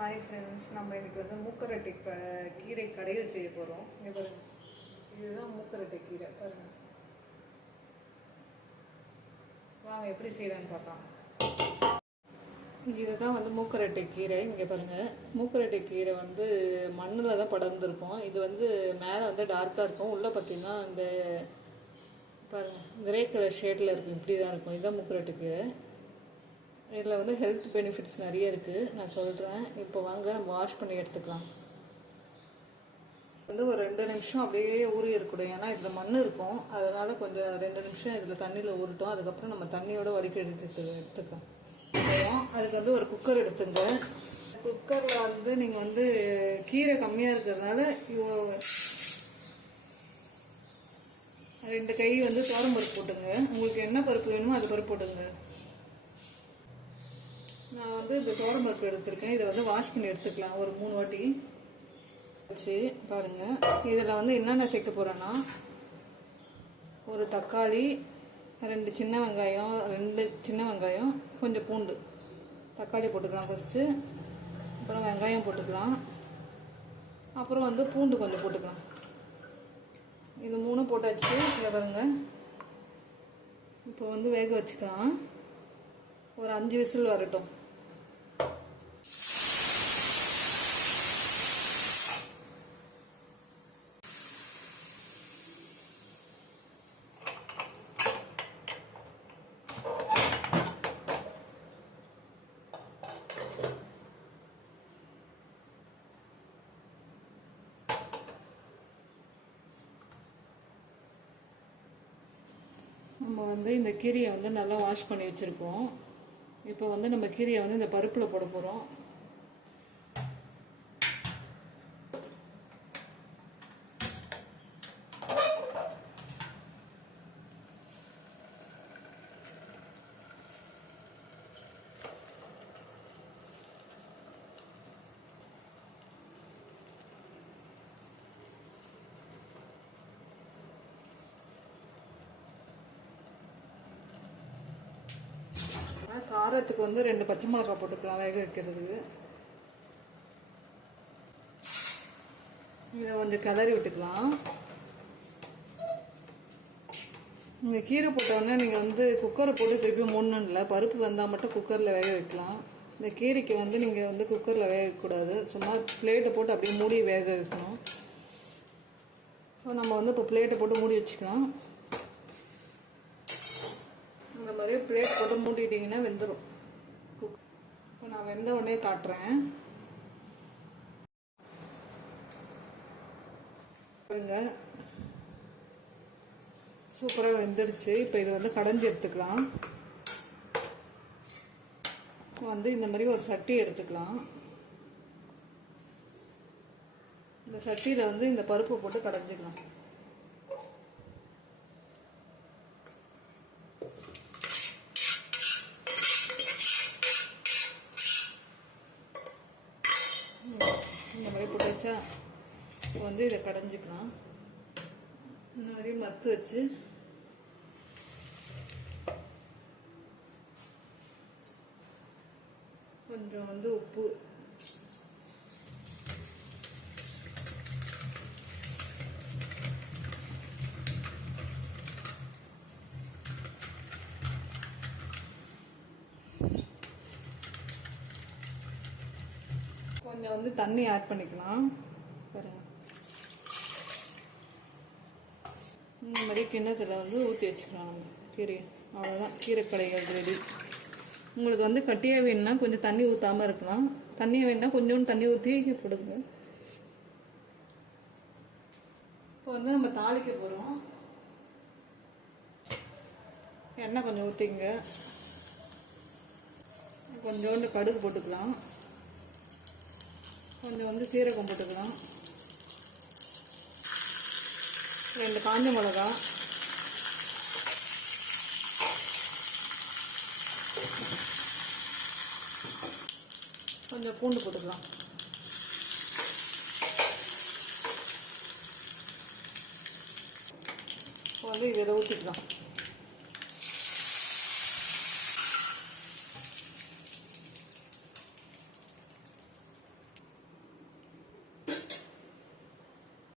Hi friends நம்ம இன்னைக்கு வந்து மூக்கரட்டை க கீரை கடையில் செய்ய போகிறோம் இங்கே பாருங்க. இதுதான் மூக்கரட்டை கீரை. பாருங்க. வாங்க எப்படி செய்யலான்னு பார்க்கலாம். இதுதான் வந்து மூக்கரட்டை கீரை. இங்கே பாருங்கள் மூக்கரட்டை கீரை வந்து மண்ணில் தான் படர்ந்துருக்கும். இது வந்து மேலே வந்து டார்க்காக இருக்கும். உள்ளே பார்த்தீங்கன்னா இந்த பாருங்கள் கிரே கலர் ஷேடில் இருக்கும். இப்படி தான் இருக்கும். இதுதான் மூக்கரட்டை கீரை. இதில் வந்து ஹெல்த் பெனிஃபிட்ஸ் நிறைய இருக்குது நான் சொல்கிறேன் இப்போ வாங்க நம்ம வாஷ் பண்ணி எடுத்துக்கலாம். வந்து ஒரு ரெண்டு நிமிஷம் அப்படியே ஊறி இருக்கணும் ஏன்னா இதில் மண் இருக்கும். அதனால் கொஞ்சம் ரெண்டு நிமிஷம் இதில் தண்ணியில் ஊறட்டும். அதுக்கப்புறம் நம்ம தண்ணியோட வடிக்க எடுத்துட்டு எடுத்துக்கலாம். அதுக்கு வந்து ஒரு குக்கர் எடுத்துங்க. குக்கரில் வந்து நீங்கள் வந்து கீரை கம்மியாக இருக்கிறதுனால இவ்வளோ ரெண்டு கை வந்து தோரம் பருப்பு போட்டுங்க. உங்களுக்கு என்ன பருப்பு வேணுமோ அது பருப்பு போட்டுங்க. வந்து இந்த தோரம்பருப்பு எடுத்திருக்கேன். இதை வந்து வாஷ் பண்ணி எடுத்துக்கலாம். ஒரு மூணு வாட்டி. வச்சு பாருங்கள் இதில் வந்து என்னென்ன சேர்க்க போகிறேன்னா ஒரு தக்காளி ரெண்டு சின்ன வெங்காயம் ரெண்டு சின்ன வெங்காயம் கொஞ்சம் பூண்டு. தக்காளி போட்டுக்கலாம் ஃபஸ்ட்டு அப்புறம் வெங்காயம் போட்டுக்கலாம். அப்புறம் வந்து பூண்டு கொஞ்சம் போட்டுக்கலாம். இது மூணும் போட்டாச்சு. இங்கே பாருங்கள் இப்போ வந்து வேக வச்சுக்கலாம். ஒரு அஞ்சு விசில் வரட்டும். நம்ம வந்து இந்த கீரையை வந்து நல்லா வாஷ் பண்ணி வச்சுருக்கோம். இப்போ வந்து நம்ம கீரையை வந்து இந்த பருப்பில் போட போகிறோம் காரத்துக்கு வந்து ரெண்டு பச்சை மிளகாய் போட்டுக்கலாம் வேக வைக்கிறதுக்கு. இதை கொஞ்சம் கிளறி விட்டுக்கலாம். நீங்கள் கீரை போட்டோடனே நீங்கள் வந்து குக்கரை போட்டு திருப்பி மூடணும்ல. பருப்பு வந்தால் மட்டும் குக்கரில் வேக வைக்கலாம். இந்த கீரைக்கு வந்து நீங்கள் வந்து குக்கரில் வேக வைக்கக்கூடாது. சும்மா பிளேட்டை போட்டு அப்படியே மூடி வேக வைக்கணும். ஸோ நம்ம வந்து இப்போ பிளேட்டை போட்டு மூடி வச்சுக்கலாம். இந்த பிளேட் போட்டு மூடிட்டிங்கன்னா வெந்துடும் குக் இப்போ நான் வெந்த உடனே காட்டுறேன். சூப்பராக வெந்துடுச்சு. இப்போ இது வந்து கடைஞ்சி எடுத்துக்கலாம். வந்து இந்த மாதிரி ஒரு சட்டி எடுத்துக்கலாம். இந்த சட்டியில் வந்து இந்த பருப்பு போட்டு கடைஞ்சிக்கலாம் இந்த மாதிரி போட்டு வச்சா இப்போ வந்து இதை கடைஞ்சிக்கலாம். இந்த மாதிரி மத்து வச்சு. கொஞ்சம் வந்து உப்பு. கொஞ்சம் வந்து தண்ணி ஆட் பண்ணிக்கலாம். இந்த மாதிரி கிண்ணத்தில் வந்து ஊற்றி வச்சுக்கலாம் நம்ம. கீரை. அவ்வளோதான் கீரை கடைகள் ரெடி உங்களுக்கு வந்து கட்டியாக வேணும்னா கொஞ்சம் தண்ணி ஊற்றாமல் இருக்கலாம். தண்ணி வேணும்னா கொஞ்சோண்டு தண்ணி ஊற்றி கொடுங்க இப்போ வந்து நம்ம தாளிக்க போகிறோம் எண்ணெய் கொஞ்சம் ஊற்றிங்க கொஞ்சோண்டு கடுகு போட்டுக்கலாம். கொஞ்சம் வந்து சீரகம் போட்டுக்கலாம். ரெண்டு காஞ்ச மிளகா. கொஞ்சம் பூண்டு போட்டுக்கலாம். இப்போ வந்து இதில் ஊற்றிக்கலாம்